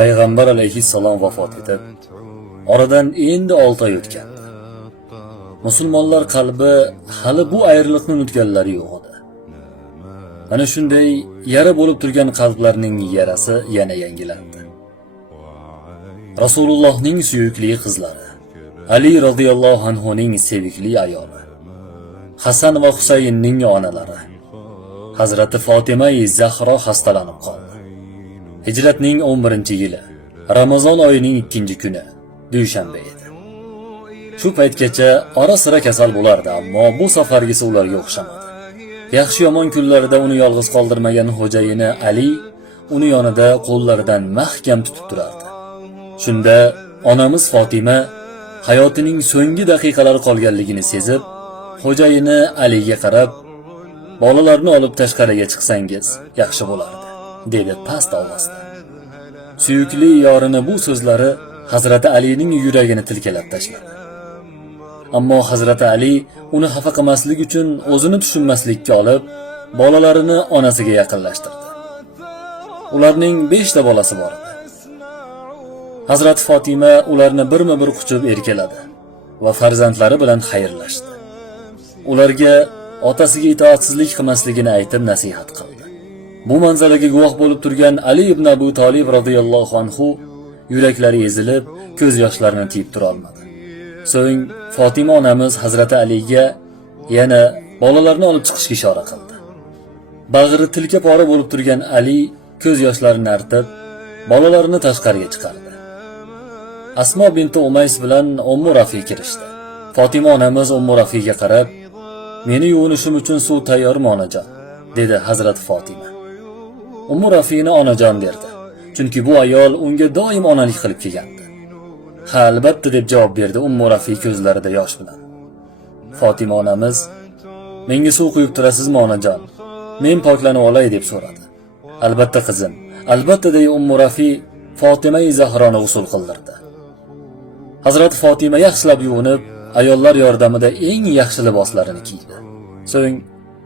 Payg'ambar alayhissalom vafot etib, oradan endi 6 oy o'tgandi. Musulmonlar qalbi hali bu ayriliqni unutganlari yo'q edi. Mana shunday yara bo'lib turgan qalblarning yarasi yana yangilandi. Rasulullohning suyukli qizlari, Ali radhiyallohu anhuning sevikli ayoli, Hasan va Husaynning onalari, Hazrati Fatima Zahro xastalanib qoldi. Hijratning 11-yili, Ramazon oyining 2-kuni, dushanba edi. Shu paytgacha ora-sira kasal bo'lardi, ammo bu safargisi ularga o'xshamadi. Yaxshi yomon kunlarida uni yolg'iz qoldirmagan xo'jayini Ali uni yonida qo'llaridan mahkam tutib turardi. Shunda onamiz Fatima hayotining so'nggi daqiqalari qolganligini sezib, xo'jayini Aliga qarab, "Bolalarni olib tashqariga chiqsangiz yaxshi bo'lardi", dedi past ovozda. Suyukli yorini bu so'zlari Hazrati Alining yuragini tilkalab tashladi. Ammo Hazrati Ali uni xafa qilmaslik uchun o'zini tushunmaslikka olib, bolalarini onasiga yaqinlashtirdi. Ularning 5 ta bolasi bor edi. Hazrati Fatima ularni birma-bir quchib erkaladi va farzandlari bilan xayrlashdi. Ularga otasiga itoatsizlik qilmasligini aytib nasihat qildi. Bu manzaraga guvoh bo'lib turgan Ali ibn Abu Talib radhiyallohu anhu yuraklari ezilib, ko'z yoshlarini tiyib tura olmadi. So'ng Fatima onamiz Hazrati Aliga yana bolalarni olib chiqishga ishora qildi. Bag'ri tilka pora bo'lib turgan Ali ko'z yoshlarini artib, bolalarini tashqariga chiqardi. Asmo binti Umays bilan Ummu Rafi kirishdi. Fatima onamiz Ummu Rafiga qarab, "Meni yuvinishim uchun suv tayyormi onajon?" dedi Hazrati Fatima. Ummu Rafini onajon derdi, chunki bu ayol unga doim onalik qilib kelgandi. "Ha, albatta", deb javob berdi Ummu Rafi ko'zlarida yosh bilan. Fatima onamiz, "Menga suv quyib turasizmi onajon? Men poklanib olay", deb so'radi. "Albatta qizim, albatta", dedi Ummu Rafi Fatima Zahroni g'usl qildirdi. Hazrat Fatima yaxshilab yuvinib, ayollar yordamida eng yaxshi liboslarini kiydi. So'ng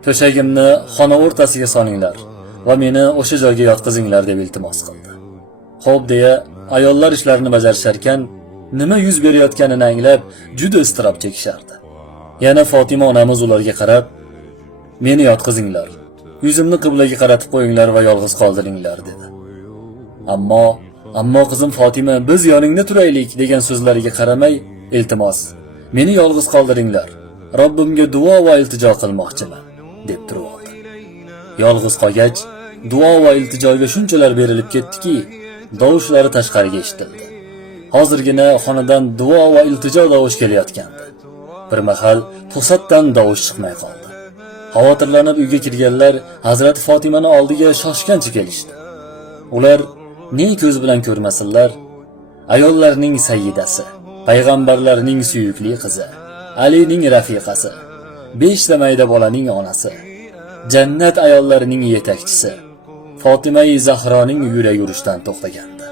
"To'shagimni xona o'rtasiga solinglar va meni o'sha joyga yotqizinglar", deb iltimos qildi. "Xo'p", deya ayollar ishlarini bajarisharkan, nima yuz berayotganini anglab, juda iztirob chekishardi. Yana Fatima onamiz ularga qarab, "Meni yotqizinglar, yuzimni qiblaga qaratib qo'yinglar va yolg'iz qoldiringlar", dedi. Ammo qizim Fatima, "Biz yoningda turaylik", degan so'zlariga qaramay, "Iltimos, meni yolg'iz qoldiringlar. Robbimga duo va iltijo qilmoqchiman", deb turib oldi. Yolg'iz qolgach, duo va iltijoga shunchalar berilib ketdiki, davushlari tashqariga eshitildi. Hozirgina xonadan duo va iltijo davush kelayotgandi. Bir mahal to'satdan davush chiqmay qoldi. Xavotirlanib uyga kirganlar Hazrat Fatimani oldiga shoshgancha kelishdi. Ular ne ko'z bilan ko'rmasinlar, ayollarning sayyidasi, payg'ambarlarning suyukli qizi, Alining rafiqasi, 5 ta mayda bolaning onasi, jannat ayollarining yetakchisi Fatima Zahroning yuragi urishdan to'xtagandi.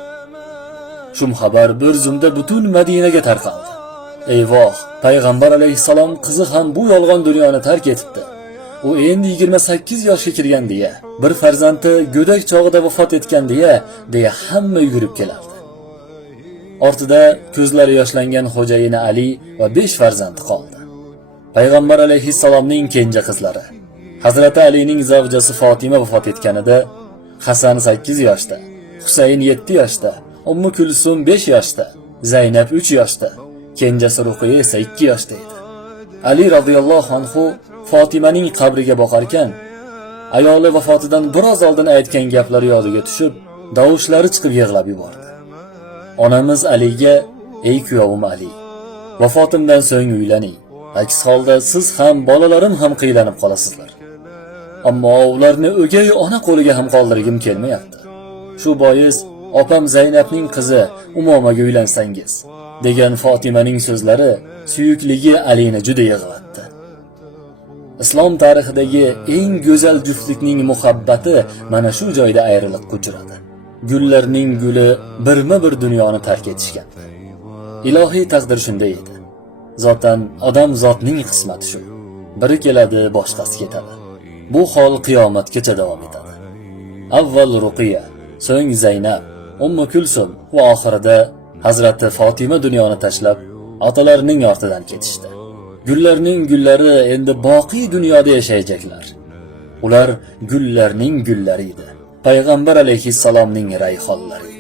Shum xabar bir zumda butun Madinaga tarqaldi. Eyvoh, payg'ambar alayhissalom qizi ham bu yolg'on dunyoni tark etibdi. U endi 28 yoshga kirgan deya, bir farzandi go'dak chog'ida vafot etgan deya hamma yugurib kelardi. Ortida ko'zlari yoshlangan xo'jayini Ali va 5 farzandi qoldi. Payg'ambar alayhissalomning kenja qizlari, Hazrati Alining zavjasi Fatima vafot etganida Hasan 8 yoshda, Husayn 7 yoshda, Ummu Kulsum 5 yoshda, Zaynab 3 yoshda, kenjasi Ruqiya esa 2 yoshda edi. Ali radhiyallohu anhu Fatimaning qabriga boqarkan, ayoli vafotidan biroz oldin aytgan gaplari yodiga tushib, davushlari chiqib yig'lab yubordi. Onamiz Aliga, "Ey kuyovim Ali, vafotimdan so'ng uylaning. Aks holda siz ham, bolalarim ham qiylanib qolasizlar. Ammo ularni o'gay ona qo'liga ham qoldirgim kelmayapti. Shu bois opam Zaynabning qizi Umomaga uylansangiz", degan Fatimaning so'zlari suyukligi Alini juda yig'latdi. Islom tarixidagi eng go'zal juftlikning muhabbati mana shu joyda ayriliq uchradi. Gullarning guli birma-bir dunyoni tark etishgan. Ilohiy taqdir shunday edi. Zotan odam zotning qismati shu. Biri keladi, boshqasi ketadi. Bu hol qiyomatgacha davom etadi. Avval Ruqiya, so'ng Zaynab, Ummu Kulsum va oxirida Hazrati Fatima dunyoni tashlab otalarining ortidan ketishdi. Gullarning gullari endi boqiy dunyoda yashayacaklar. Ular gullarning gullari edi. Payg'ambar alayhissalomning rayhonlari.